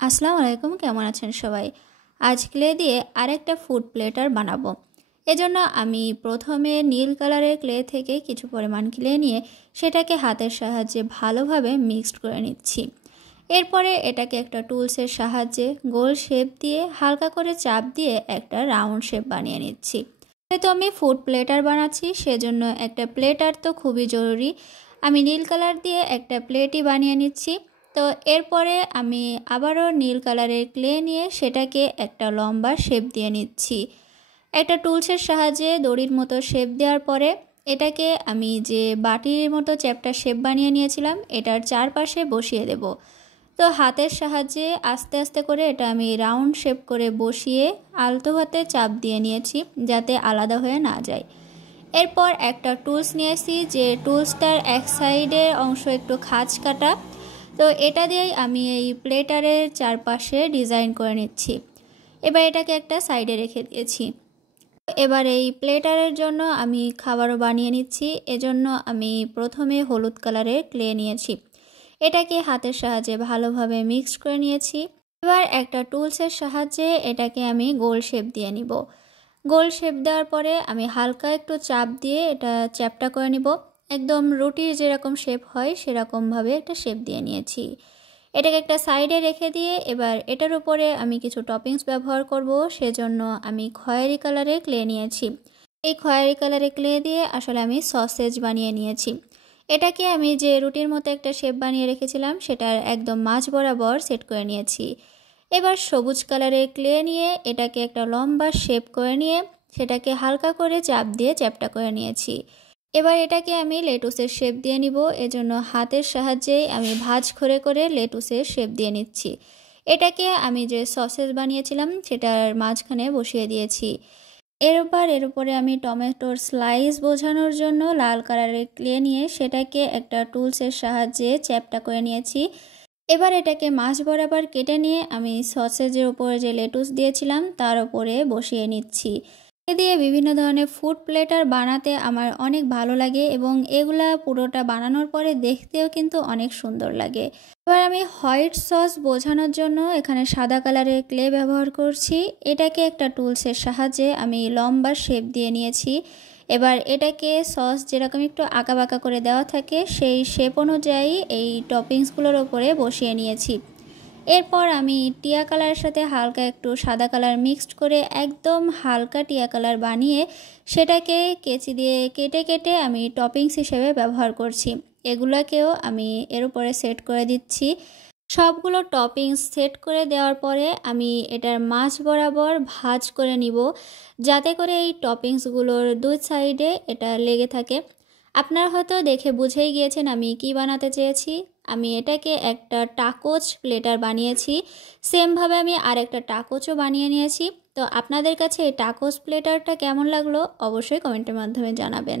আসসালামু আলাইকুম, কেমন আছেন সবাই? আজ ক্লে দিয়ে আরেকটা ফুড প্লেটার বানাবো। এজন্য আমি প্রথমে নীল কালারের ক্লে থেকে কিছু পরিমাণ ক্লে নিয়ে সেটাকে হাতের সাহায্যে ভালোভাবে মিক্সড করে নিচ্ছি। এরপরে এটাকে একটা টুলসের সাহায্যে গোল শেপ দিয়ে হালকা করে চাপ দিয়ে একটা রাউন্ড শেপ বানিয়ে নিচ্ছি। যেহেতু আমি ফুড প্লেটার বানাচ্ছি সেজন্য একটা প্লেটার তো খুবই জরুরি। আমি নীল কালার দিয়ে একটা প্লেটই বানিয়ে নিচ্ছি। তো এরপরে আমি আবারও নীল কালারের ক্লে নিয়ে সেটাকে একটা লম্বা শেপ দিয়ে নিচ্ছি। একটা টুলসের সাহায্যে দড়ির মতো শেপ দেওয়ার পরে এটাকে আমি যে বাটির মতো চ্যাপ্টা শেপ বানিয়ে নিয়েছিলাম এটার চারপাশে বসিয়ে দেব। তো হাতের সাহায্যে আস্তে আস্তে করে এটা আমি রাউন্ড শেপ করে বসিয়ে আলতো হাতে চাপ দিয়ে নিয়েছি যাতে আলাদা হয়ে না যায়। এরপর একটা টুলস নিয়েছি যে টুলসটার এক সাইডের অংশ একটু খাঁজ কাটা। তো এটা দিয়েই আমি এই প্লেটারের চারপাশে ডিজাইন করে নিচ্ছি। এবার এটাকে একটা সাইডে রেখে দিয়েছি। এবার এই প্লেটারের জন্য আমি খাবারও বানিয়ে নিচ্ছি। এজন্য আমি প্রথমে হলুদ কালারের ক্লে নিয়েছি, এটাকে হাতের সাহায্যে ভালোভাবে মিক্সড করে নিয়েছি। এবার একটা টুলসের সাহায্যে এটাকে আমি গোল শেপ দিয়ে নিব। গোল শেপ দেওয়ার পরে আমি হালকা একটু চাপ দিয়ে এটা চ্যাপটা করে নিব। একদম রুটির যেরকম শেপ হয় সেরকমভাবে একটা শেপ দিয়ে নিয়েছি। এটাকে একটা সাইডে রেখে দিয়ে এবার এটার উপরে আমি কিছু টপিংস ব্যবহার করব, সেজন্য আমি খয়েরি কালারের ক্লে নিয়েছি। এই খয়েরি কালারের ক্লে দিয়ে আসলে আমি সসেজ বানিয়ে নিয়েছি। এটাকে আমি যে রুটির মতো একটা শেপ বানিয়ে রেখেছিলাম সেটার একদম মাঝ বরাবর সেট করে নিয়েছি। এবার সবুজ কালারের ক্লে নিয়ে এটাকে একটা লম্বা শেপ করে নিয়ে সেটাকে হালকা করে চাপ দিয়ে চ্যাপটা করে নিয়েছি। এবার এটাকে আমি লেটুসের শেপ দিয়ে নিব। এজন্য হাতের সাহায্যে আমি ভাঁজ করে লেটুসের শেপ দিয়ে নিচ্ছি। এটাকে আমি যে সসেজ বানিয়েছিলাম সেটার মাঝখানে বসিয়ে দিয়েছি। এর উপরে আমি টমেটোর স্লাইস বোঝানোর জন্য লাল কালারের ক্লে নিয়ে সেটাকে একটা টুলসের সাহায্যে চ্যাপটা করে নিয়েছি। এবার এটাকে মাঝ বরাবর কেটে নিয়ে আমি সসেজের উপরে যে লেটুস দিয়েছিলাম তার উপরে বসিয়ে নিচ্ছি। এ দিয়ে বিভিন্ন ধরনের ফুড প্লেটার বানাতে আমার অনেক ভালো লাগে এবং এগুলা পুরোটা বানানোর পরে দেখতেও কিন্তু অনেক সুন্দর লাগে। এবার আমি হোয়াইট সস বোঝানোর জন্য এখানে সাদা কালারের ক্লে ব্যবহার করছি। এটাকে একটা টুলসের সাহায্যে আমি লম্বা শেপ দিয়ে নিয়েছি। এবার এটাকে সস যেরকম একটু আঁকা বাঁকা করে দেওয়া থাকে সেই শেপ অনুযায়ী এই টপিংসগুলোর ওপরে বসিয়ে নিয়েছি। এরপর আমি টিয়া কালারের সাথে হালকা একটু সাদা কালার মিক্সড করে একদম হালকা টিয়া কালার বানিয়ে সেটাকে কেচি দিয়ে কেটে কেটে আমি টপিংস হিসেবে ব্যবহার করছি। এগুলাকেও আমি এর উপরে সেট করে দিচ্ছি। সবগুলো টপিংস সেট করে দেওয়ার পরে আমি এটার মাঝ বরাবর ভাঁজ করে নিব যাতে করে এই টপিংসগুলোর দুই সাইডে এটা লেগে থাকে। আপনারা হয়তো দেখে বুঝেই গিয়েছেন আমি কি বানাতে চেয়েছি। আমি এটাকে একটা টাকোচ প্লেটার বানিয়েছি। সেমভাবে আমি আরেকটা টাকোচও বানিয়ে নিয়েছি। তো আপনাদের কাছে এই টাকোচ প্লেটারটা কেমন লাগলো অবশ্যই কমেন্টের মাধ্যমে জানাবেন।